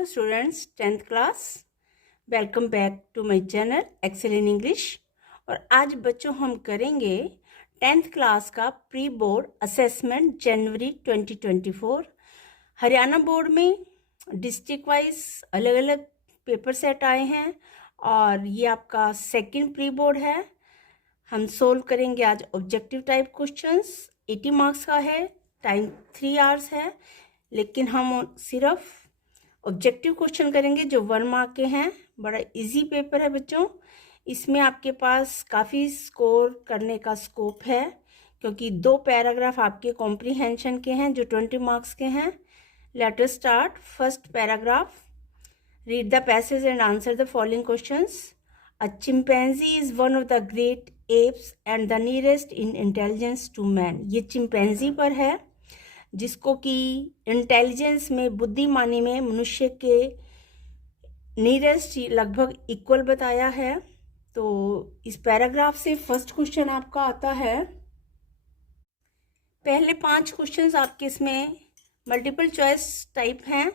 Hello students, 10th class, welcome back to my channel excel in English. और आज बच्चों हम करेंगे 10th क्लास का प्री बोर्ड असेसमेंट जनवरी 2024। हरियाणा बोर्ड में डिस्ट्रिक्ट वाइज अलग अलग पेपर सेट आए हैं और ये आपका सेकंड प्री बोर्ड है। हम सोल्व करेंगे आज ऑब्जेक्टिव टाइप क्वेश्चंस। 80 मार्क्स का है, टाइम 3 आवर्स है, लेकिन हम सिर्फ ऑब्जेक्टिव क्वेश्चन करेंगे जो 1 मार्क के हैं। बड़ा इजी पेपर है बच्चों, इसमें आपके पास काफ़ी स्कोर करने का स्कोप है क्योंकि 2 पैराग्राफ आपके कॉम्प्रीहेंशन के हैं जो 20 मार्क्स के हैं। Let us start. First paragraph, read the passage and answer the following questions. A chimpanzee is one of the great apes and the nearest in intelligence to man. ये chimpanzee पर है जिसको कि इंटेलिजेंस में, बुद्धिमानी में मनुष्य के नियरेस्ट लगभग इक्वल बताया है। तो इस पैराग्राफ से फर्स्ट क्वेश्चन आपका आता है। पहले 5 क्वेश्चंस आपके इसमें मल्टीपल चॉइस टाइप हैं।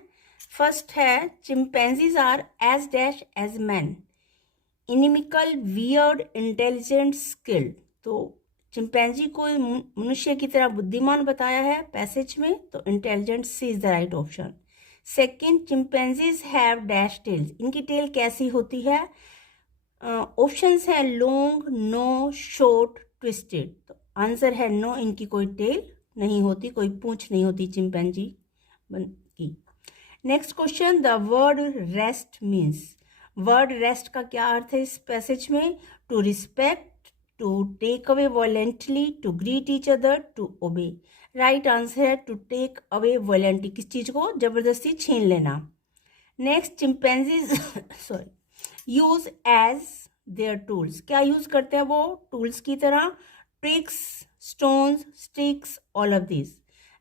फर्स्ट है, chimpanzees are as dash as man, inimical, weird, intelligent, skilled. तो चिंपैंजी को मनुष्य की तरह बुद्धिमान बताया है पैसेज में, तो intelligent C is the right option. Second, chimpanzees have dash tails, इनकी टेल कैसी होती है? ऑप्शंस है लॉन्ग, नो, शॉर्ट, ट्विस्टेड। तो आंसर है नो, इनकी कोई टेल नहीं होती, कोई पूंछ नहीं होती चिंपैंजी की। Next question, the word rest means, word rest का क्या अर्थ है इस पैसेज में? To respect, to take away violently, to greet each other, to obey। Right answer है टू टेक अवे violently, किस चीज को जबरदस्ती छीन लेना। Next, chimpanzees sorry use as their tools, क्या यूज करते हैं वो टूल्स की तरह? Tricks, stones, sticks, all of this.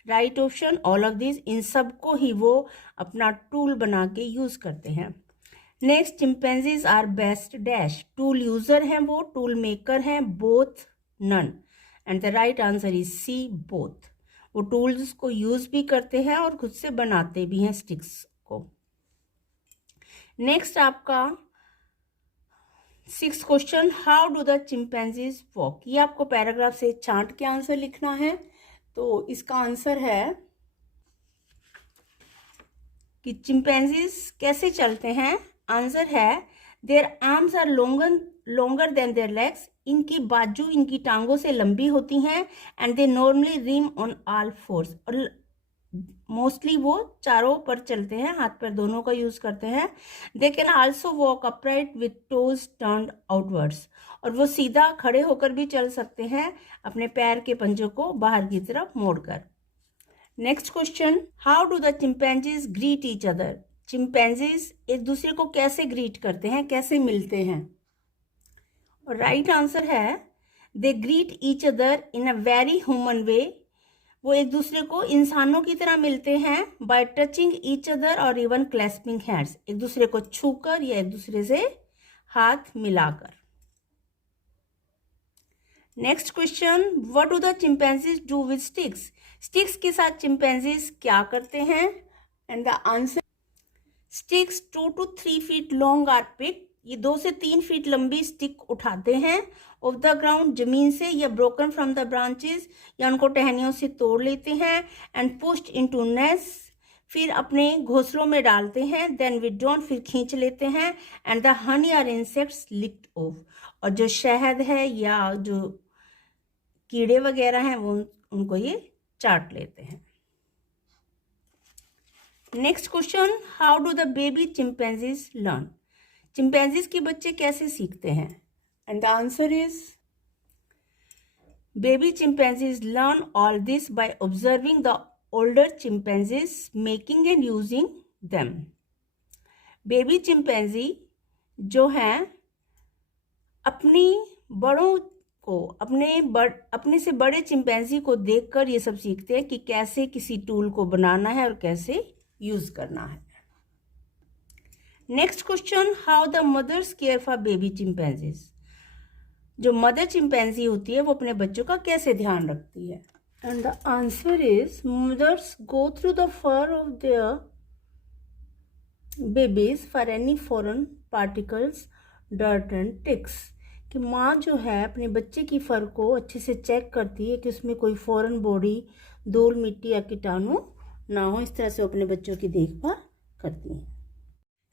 Right option all of this, इन सबको ही वो अपना टूल बना के यूज करते हैं। Next, chimpanzees are best dash, tool user हैं वो, टूल मेकर हैं, both, none. And the right answer is C, both. वो टूल्स को यूज भी करते हैं और खुद से बनाते भी हैं स्टिक्स को। नेक्स्ट आपका 6th question, how do the chimpanzees walk. ये आपको पैराग्राफ से चार्ट के आंसर लिखना है। तो इसका आंसर है कि चिंपैंजीज कैसे चलते हैं। आंसर है their arms are longer than their legs, इनकी बाजू इनकी टांगों से लंबी होती हैं। And they normally rim on all fours, और मोस्टली वो चारों पर चलते हैं, हाथ पैर दोनों का यूज करते हैं। They can also walk upright with toes turned outwards, और वो सीधा खड़े होकर भी चल सकते हैं अपने पैर के पंजों को बाहर की तरफ मोड़कर। Next question, how do the chimpanzees greet each other. Chimpanzees एक दूसरे को कैसे ग्रीट करते हैं, कैसे मिलते हैं? और राइट आंसर है they greet each other in a very human way, वो एक दूसरे को इंसानों की तरह मिलते हैं। बाय टचिंग ईच अदर और इवन क्लैस्पिंग हैंड्स, एक दूसरे को छूकर या एक दूसरे से हाथ मिलाकर। Next question, what do the chimpanzees do with sticks. Sticks के साथ चिंपैंजीज क्या करते हैं? And the answer, sticks 2 to 3 feet long are pick, ये 2 से 3 फीट लंबी स्टिक उठाते हैं ऑफ द ग्राउंड, जमीन से, या ब्रोकन फ्रॉम द ब्रांचेस, या उनको टहनियों से तोड़ लेते हैं। एंड पुश्ड इनटू नेस्ट, फिर अपने घोंसलों में डालते हैं। देन विड्रॉन, फिर खींच लेते हैं। And the honey are insects licked off, और जो शहद है या जो कीड़े वगैरह हैं वो उनको ये चाट लेते हैं। Next question, how do the baby chimpanzees learn. Chimpanzees के बच्चे कैसे सीखते हैं? And the answer is baby chimpanzees learn all this by observing the older chimpanzees making and using them. Baby chimpanzee जो हैं अपनी बड़ों को, अपने से बड़े चिंपैंजी को देखकर ये सब सीखते हैं कि कैसे किसी टूल को बनाना है और कैसे यूज करना है। Next question, how the mothers care for baby chimpanzees. जो मदर चिंपैंजी होती है वो अपने बच्चों का कैसे ध्यान रखती है? And the answer is mothers go through the fur of their babies for any foreign particles, dirt and ticks. कि माँ जो है अपने बच्चे की फर को अच्छे से चेक करती है कि उसमें कोई फॉरेन बॉडी, धूल मिट्टी या कीटाणु ना हो। इस तरह से वो अपने बच्चों की देखभाल करती है।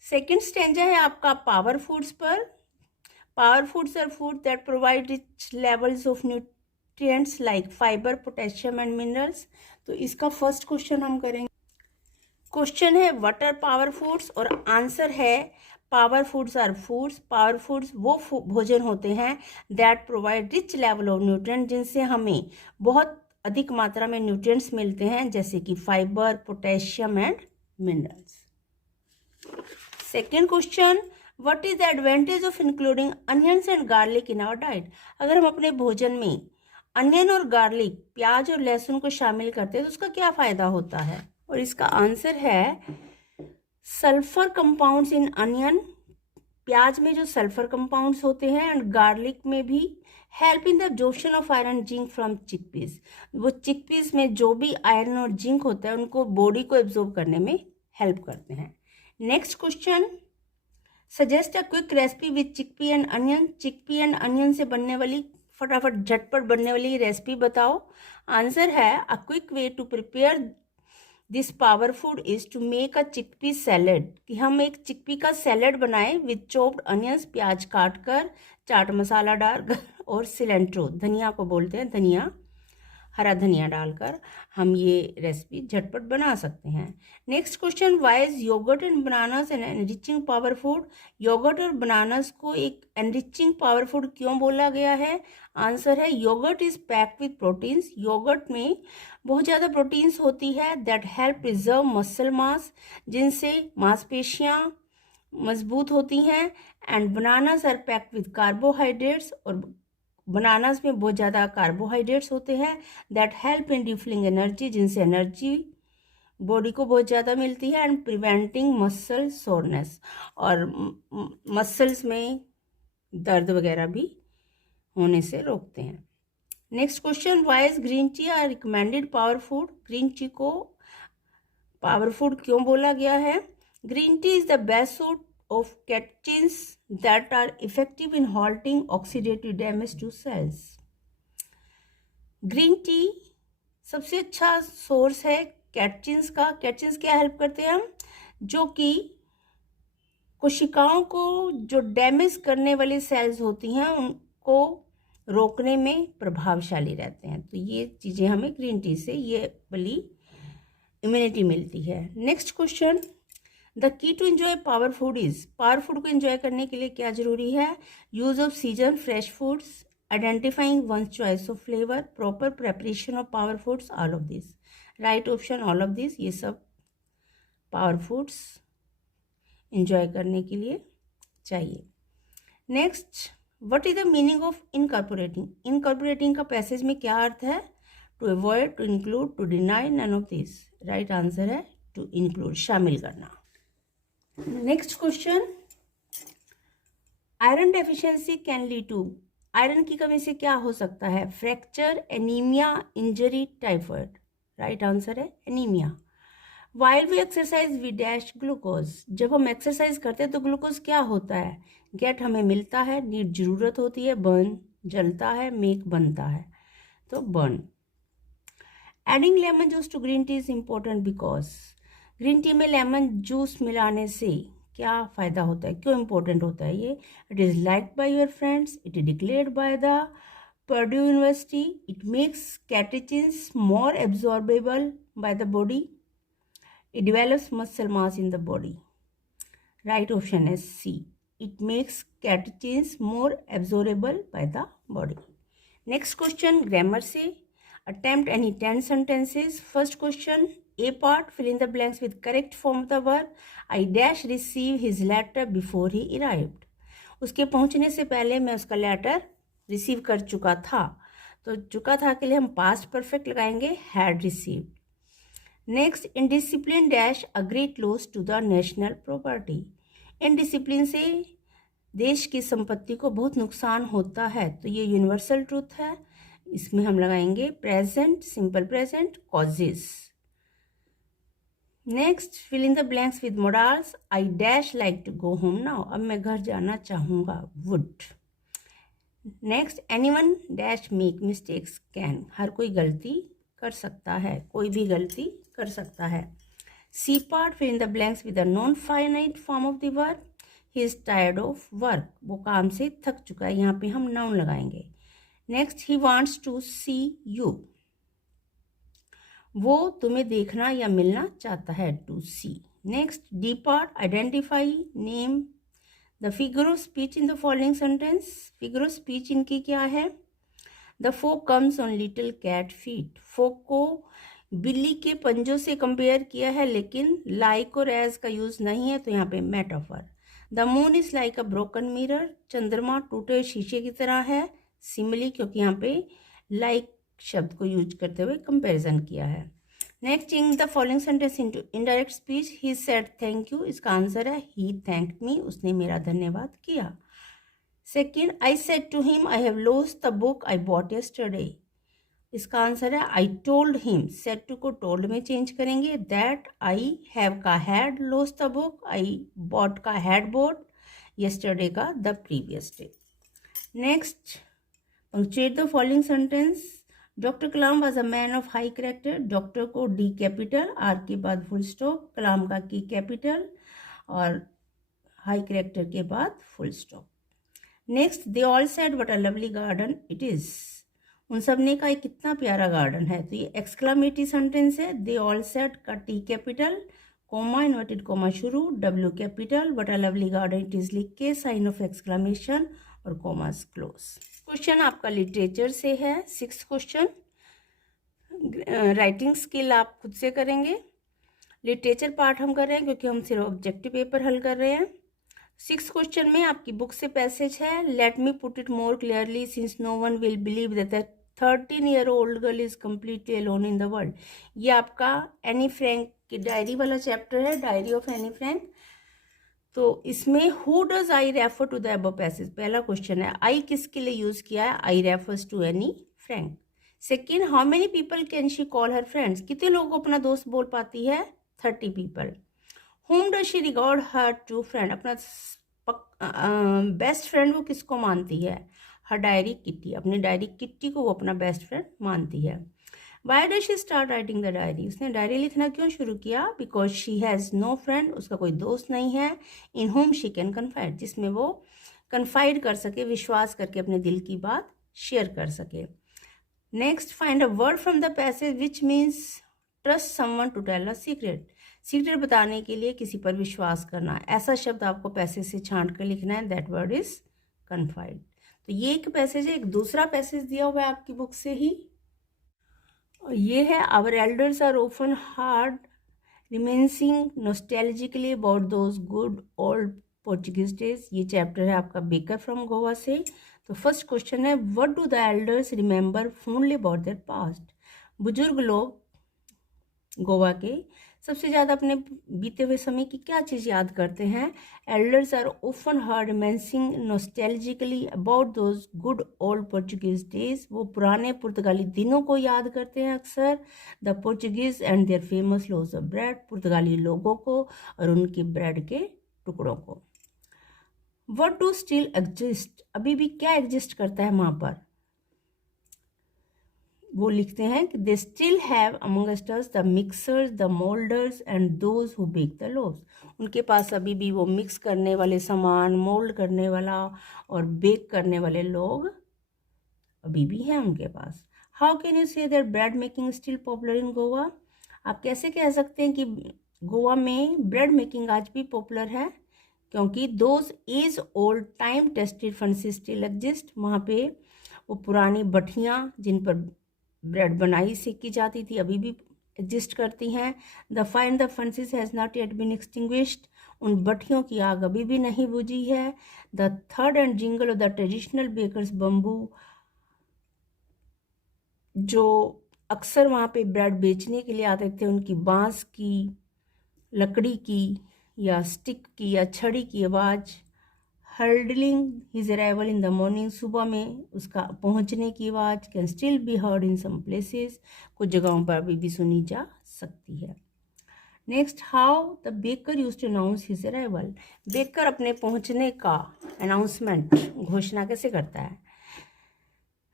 सेकेंड स्टेंजा है आपका पावर फूड्स पर। Power foods are food that provide rich levels of nutrients like fibre, potassium and minerals. तो इसका फर्स्ट क्वेश्चन हम करेंगे। क्वेश्चन है व्हाट आर पावर फूड्स, और आंसर है power foods are foods. Power foods वो भोजन होते हैं that provide rich level of nutrient, जिनसे हमें बहुत अधिक मात्रा में न्यूट्रिएंट्स मिलते हैं, जैसे कि fibre, potassium and minerals. Second question, what is the advantage of including onions and garlic in our diet. अगर हम अपने भोजन में अनियन और गार्लिक, प्याज और लहसुन को शामिल करते हैं तो उसका क्या फायदा होता है, और इसका आंसर है सल्फर कंपाउंड्स इन अनियन। प्याज में जो सल्फर कंपाउंड्स होते हैं एंड गार्लिक में भी help in the absorption of iron zinc from chickpeas. वो चिकपीस में जो भी आयरन और जिंक होता है उनको बॉडी को एब्जॉर्ब करने में हेल्प करते हैं। Next question, suggest a quick recipe with chickpea and onion. Chickpea and onion से बनने वाली फटाफट झटपट बनने वाली रेसिपी बताओ। आंसर है a quick way to prepare this power food is to make a chickpea salad, कि हम एक चिकपी का सैलेड बनाएं विद चॉप्ड अनियंस, प्याज काट कर, चाट मसाला डालकर और सिलेंट्रो, धनिया को बोलते हैं धनिया, हरा धनिया डालकर हम ये रेसिपी झटपट बना सकते हैं। Next question, why is yogurt and bananas an enriching power food. Yogurt और बनानास को एक एनरिचिंग पावर फूड क्यों बोला गया है। आंसर है yogurt is packed with proteins. Yogurt में बहुत ज़्यादा प्रोटीन्स होती है that help preserve muscle mass, जिनसे मांसपेशियाँ मजबूत होती हैं। And bananas are packed with carbohydrates, और बनानास में बहुत ज़्यादा कार्बोहाइड्रेट्स होते हैं that help in refilling energy, जिनसे एनर्जी बॉडी को बहुत ज़्यादा मिलती है। एंड प्रिवेंटिंग मसल सोरनेस, और मसल्स में दर्द वगैरह भी होने से रोकते हैं। Next question, why is green T R recommended power food. Green tea को पावर फूड क्यों बोला गया है। Green tea is the best source of catechins that are effective in halting oxidative damage to cells. Green tea सबसे अच्छा source है कैटचिन्स का। कैटचिन्स क्या हेल्प करते हैं हम, जो कि कोशिकाओं को जो डैमेज करने वाली सेल्स होती हैं उनको रोकने में प्रभावशाली रहते हैं। तो ये चीज़ें हमें ग्रीन टी से ये वाली इम्यूनिटी मिलती है। Next question, the key to enjoy power food is. Power food को एंजॉय करने के लिए क्या जरूरी है। Use of season fresh foods, identifying one choice of flavour, proper preparation of power foods, all of this. Right option all of this, ये सब power foods enjoy करने के लिए चाहिए। Next, what is the meaning of incorporating. Incorporating का passage में क्या अर्थ है। To avoid, to include, to deny, none of this. Right answer है टू इंक्लूड, शामिल करना। Next question, iron deficiency can lead to. Iron की कमी से क्या हो सकता है। Fracture, anaemia, injury, typhoid. Right answer है anaemia. While we exercise we dash glucose. जब हम एक्सरसाइज करते हैं तो ग्लूकोज क्या होता है। गेट हमें मिलता है, नीड जरूरत होती है, बर्न जलता है, मेक बनता है, तो burn. Adding lemon juice to green tea is important because. Green tea में लेमन जूस मिलाने से क्या फ़ायदा होता है, क्यों इम्पोर्टेंट होता है ये। It is liked by your friends, it is declared by the Purdue University, it makes catechins more absorbable by the body, it develops muscle mass in the body. Right option है C, it makes catechins more absorbable by the body. Next question, grammar से attempt any 10 sentences. First question, A part, fill in the blanks with correct form of the verb. I dash receive his letter before he arrived. उसके पहुंचने से पहले मैं उसका letter receive कर चुका था, तो चुका था के लिए हम पास्ट परफेक्ट लगाएंगे, had received. Next, indiscipline dash a great loss to the national property. Indiscipline से देश की संपत्ति को बहुत नुकसान होता है, तो ये यूनिवर्सल ट्रूथ है। इसमें हम लगाएंगे present, simple present, causes. Next, fill in the blanks with modals. I dash like to go home now. अब मैं घर जाना चाहूँगा. Would. Next, anyone dash make mistakes can. हर कोई गलती कर सकता है, कोई भी गलती कर सकता है. C part, fill in the blanks with the non finite form of the verb. He is tired of work. वो काम से थक चुका है. यहाँ पे हम नाउन लगाएंगे. Next, he wants to see you. वो तुम्हें देखना या मिलना चाहता है. To see. Next, D part, identify, name the figure of speech in the following sentence. Figure of speech इनकी क्या है? The fog comes on little cat feet. Fog को बिल्ली के पंजों से कंपेयर किया है, लेकिन लाइक और एज का यूज नहीं है, तो यहाँ पे metaphor. The moon is like a broken mirror. चंद्रमा टूटे शीशे की तरह है. सिमिली, क्योंकि यहाँ पे लाइक शब्द को यूज करते हुए कंपैरिजन किया है. Next, change the following sentence into indirect speech. He said thank you. इसका आंसर है ही थैंक्ड मी. उसने मेरा धन्यवाद किया. Second, I said to him I have lost the book I bought yesterday. इसका आंसर है I told him. Said to को told में चेंज करेंगे. दैट आई हैव का had lost the book. I bought का हैड बॉट. यस्टरडे का the previous day. Next, punctuate the following sentence. Doctor Kalam was a man of high character. Doctor को D capital, are के बाद full stop, कलाम का की capital और high character के बाद full stop. Next, they all said what a lovely garden it is. उन सब ने कहा कितना प्यारा गार्डन है. तो ये एक्सक्लामेटरी सेंटेंस है. दे ऑल सेड का T capital, comma inverted comma शुरू, W capital, what a lovely garden it is लिख के साइन ऑफ एक्सक्लामेशन और कोमास क्लोज. क्वेश्चन आपका लिटरेचर से है. 6th question. राइटिंग स्किल आप खुद से करेंगे. लिटरेचर पार्ट हम कर रहे हैं क्योंकि हम सिर्फ ऑब्जेक्टिव पेपर हल कर रहे हैं. 6th क्वेश्चन में आपकी बुक से पैसेज है. Let me put it more clearly since no one will believe that 13-year-old girl is completely alone in the world. ये आपका एनी फ्रैंक की डायरी वाला चैप्टर है, डायरी ऑफ एनी फ्रैंक. तो इसमें who does I refer to the above passage. पहला question है I किसके लिए यूज किया है. I refers to Anne Frank. Second, how many people can she call her friends. कितने लोगों को अपना दोस्त बोल पाती है. 30 people. whom does she regard her true friend. अपना बेस्ट फ्रेंड वो किसको मानती है. हर डायरी किट्टी. अपनी डायरी किट्टी को वो अपना बेस्ट फ्रेंड मानती है. Why does she start writing the diary. उसने डायरी लिखना क्यों शुरू किया. Because she has no friend. उसका कोई दोस्त नहीं है. In whom she can confide. जिसमें वो कन्फाइड कर सके, विश्वास करके अपने दिल की बात शेयर कर सके. Next, find a word from the passage which means trust someone to tell a secret. Secret बताने के लिए किसी पर विश्वास करना. ऐसा शब्द आपको पैसेज से छांट कर लिखना है. That word is confide. तो ये एक पैसेज है. एक दूसरा पैसेज दिया हुआ है आपकी बुक से ही. और ये है our elders are often heard reminiscing nostalgically about those good old Portuguese days. ये चैप्टर है आपका बेकर फ्रॉम गोवा से. तो फर्स्ट क्वेश्चन है what do the elders remember fondly about their past. बुजुर्ग लोग गोवा के सबसे ज़्यादा अपने बीते हुए समय की क्या चीज़ याद करते हैं. Elders are often heard reminiscing nostalgically about those good old Portuguese days. वो पुराने पुर्तगाली दिनों को याद करते हैं अक्सर. The Portuguese and their famous loaves of bread. पुर्तगाली लोगों को और उनकी ब्रेड के टुकड़ों को. What do still exist. अभी भी क्या एग्जिस्ट करता है वहाँ पर. वो लिखते हैं कि they still have amongst us the mixers the moulders and those who bake the loaves. उनके पास अभी भी वो मिक्स करने वाले सामान, मोल्ड करने वाला और बेक करने वाले लोग अभी भी हैं उनके पास. How can you say that bread making still popular in Goa. आप कैसे कह सकते हैं कि गोवा में ब्रेड मेकिंग आज भी पॉपुलर है. क्योंकि those age old time tested furnaces still exist. वहाँ पे वो पुरानी भट्ठियाँ जिन पर ब्रेड बनाई सेकी जाती थी अभी भी एग्जिस्ट करती हैं. The fire the furnaces has not yet been extinguished. उन भट्ठियों की आग अभी भी नहीं बुझी है. The third and jingle of the traditional bakers bamboo. जो अक्सर वहाँ पे ब्रेड बेचने के लिए आते थे, उनकी बांस की, लकड़ी की या स्टिक की या छड़ी की आवाज़. Heralding his arrival in the morning. सुबह में उसका पहुंचने की आवाज़. Can still be heard in some places. कुछ जगहों पर अभी भी सुनी जा सकती है. Next, how the baker use to announce his arrival. Baker अपने पहुंचने का अनाउंसमेंट, घोषणा कैसे करता है?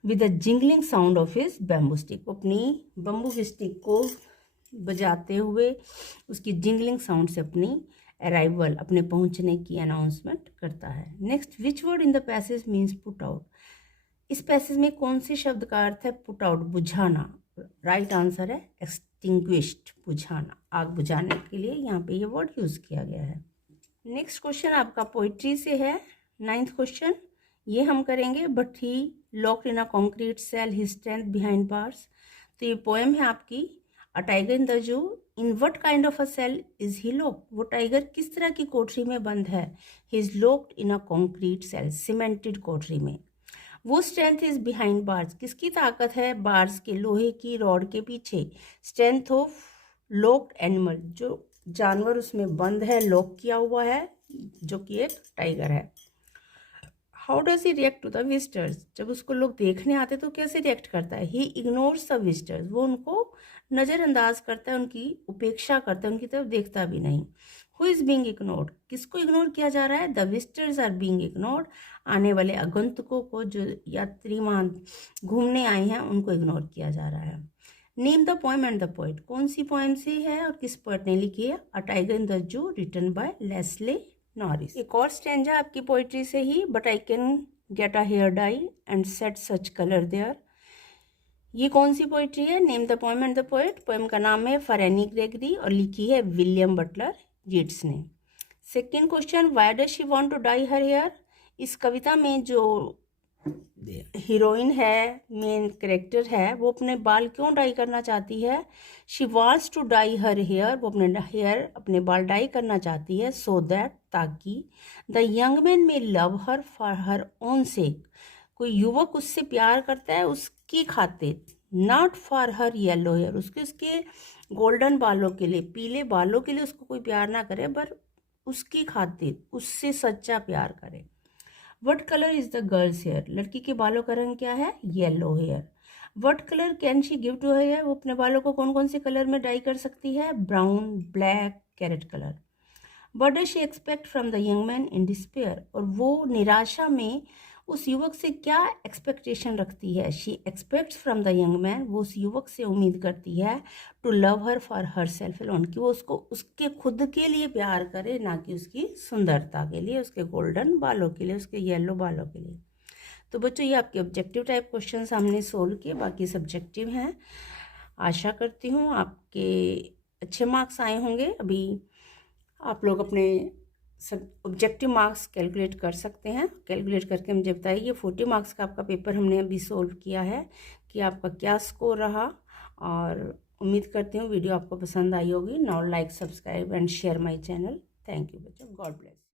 With the jingling sound of his bamboo stick. अपनी बम्बू स्टिक को बजाते हुए उसकी जिंगलिंग साउंड से अपनी अराइवल, अपने पहुंचने की अनाउंसमेंट करता है। Next, which word in the passage means put out. इस पैसेज में कौन से शब्द का अर्थ है पुट आउट, बुझाना? राइट आंसर है एक्सटिंग्विश्ड, बुझाना, आग बुझाने के लिए यहाँ पे ये वर्ड यूज किया गया है। नेक्स्ट क्वेश्चन आपका पोइट्री से है, 9th क्वेश्चन। ये हम करेंगे, but he locked in a concrete cell, his strength behind bars. तो ये पोएम है आपकी, अ tiger in the zoo, in what kind of a cell is he locked. वो टाइगर किस तरह की कोठरी में बंद है? He is locked in a concrete cell, cemented कोठरी में। वो स्ट्रेंथ इज बिहाइंड बार्स, किसकी ताकत है? बार्स के, लोहे की रॉड के पीछे। स्ट्रेंथ ऑफ लॉक्ड एनिमल, जो जानवर उसमें बंद है, लॉक किया हुआ है, जो कि एक टाइगर है। How does he react to the visitors, जब उसको लोग देखने आते तो कैसे रिएक्ट करता है? ही इग्नोर्स द विजिटर्स, वो उनको नज़रअंदाज करता है, उनकी उपेक्षा करता है, उनकी तरफ देखता भी नहीं। हु इज बीइंग इग्नोर्ड, किसको इग्नोर किया जा रहा है? The visitors are being ignored, आने वाले आगंतुकों को, जो यात्री वहाँ घूमने आए हैं, उनको इग्नोर किया जा रहा है। Name the poem and the poet, कौन सी पोएम से है और किस पोएट ने लिखी है? A tiger in the zoo, written by Leslie Norris. एक और स्टैंजा आपकी पोइट्री से ही, but I can get a hair dye and set such colour there. ये कौन सी पोइट्री है? Name the poem and the poet. Poem का नाम है फरेनी ग्रेगरी और लिखी है विलियम बटलर यीट्स ने। Second question, why does she want to dye her hair. इस कविता में जो हीरोइन है, मेन कैरेक्टर है, वो अपने बाल क्यों डाई करना चाहती है? She wants to dye her hair, वो अपने बाल डाई करना चाहती है, सो दैट, ताकि, the young man may love her for her own sake, कोई युवक उससे प्यार करता है उसकी खातिर, not for her yellow hair, उसके गोल्डन बालों के लिए, पीले बालों के लिए उसको कोई प्यार ना करे, पर उसकी खातिर उससे सच्चा प्यार करे। What colour is the girl's hair, लड़की के बालों का रंग क्या है? Yellow hair. What colour can she give to hair, वो अपने बालों को कौन कौन से कलर में डाई कर सकती है? Brown, black, carrot colour. What does she expect from the young man in despair, और वो निराशा में उस युवक से क्या एक्सपेक्टेशन रखती है? She expects from the young man, वो उस युवक से उम्मीद करती है, to love her for herself alone, कि वो उसको उसके खुद के लिए प्यार करे, ना कि उसकी सुंदरता के लिए, उसके गोल्डन बालों के लिए, उसके येलो बालों के लिए। तो बच्चों, ये आपके ऑब्जेक्टिव टाइप क्वेश्चन हमने सोल्व किए, बाकी सब्जेक्टिव हैं। आशा करती हूँ आपके अच्छे मार्क्स आए होंगे। अभी आप लोग अपने सब ऑब्जेक्टिव मार्क्स कैलकुलेट कर सकते हैं। कैलकुलेट करके मुझे बताइए, 40 मार्क्स का आपका पेपर हमने अभी सोल्व किया है, कि आपका क्या स्कोर रहा। और उम्मीद करती हूँ वीडियो आपको पसंद आई होगी। Now like, subscribe and share my channel. Thank you बच्चों, गॉड ब्लेस।